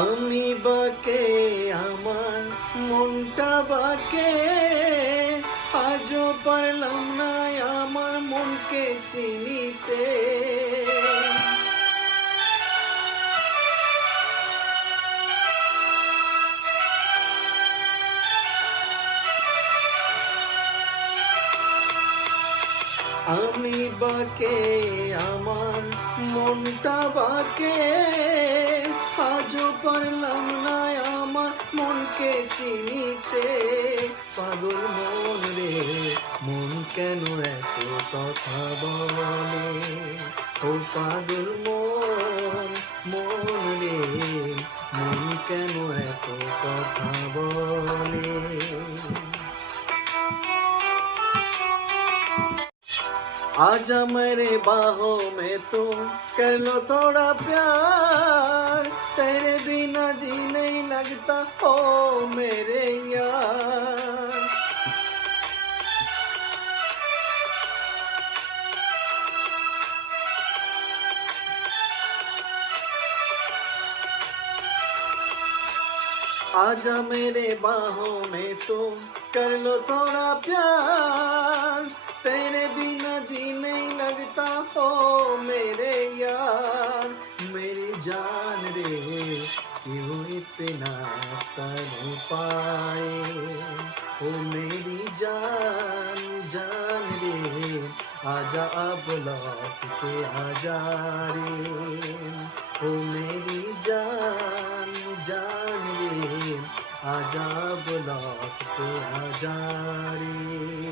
আমি বাকে আমার মনটা বাকে, আজও পারলাম না আমার মনকে চিনিতে। আমি বাকে আমার মনটা বাকে, আজও পারলাম না আমার মনকে চিনিতে। পাগল মন রে, মন কেন এত কথা বলে? ও পাগল মন, মন রে, মন কেন এত কথা বলে? आजा मेरे बाहों में तुम, कर लो थोड़ा प्यार, तेरे बिना जी नहीं लगता ओ मेरे यार। आजा मेरे बाहों में तुम, कर लो थोड़ा प्यार, तेरे बिना जी नहीं लगता हो मेरे यार। मेरी जान रे, क्यों इतना तड़ पाए? ओ मेरी जान, जान रे, आजा अब लौट के आजा रे। ओ मेरी जान, जान रे, आजा अब लौट के आजा रे।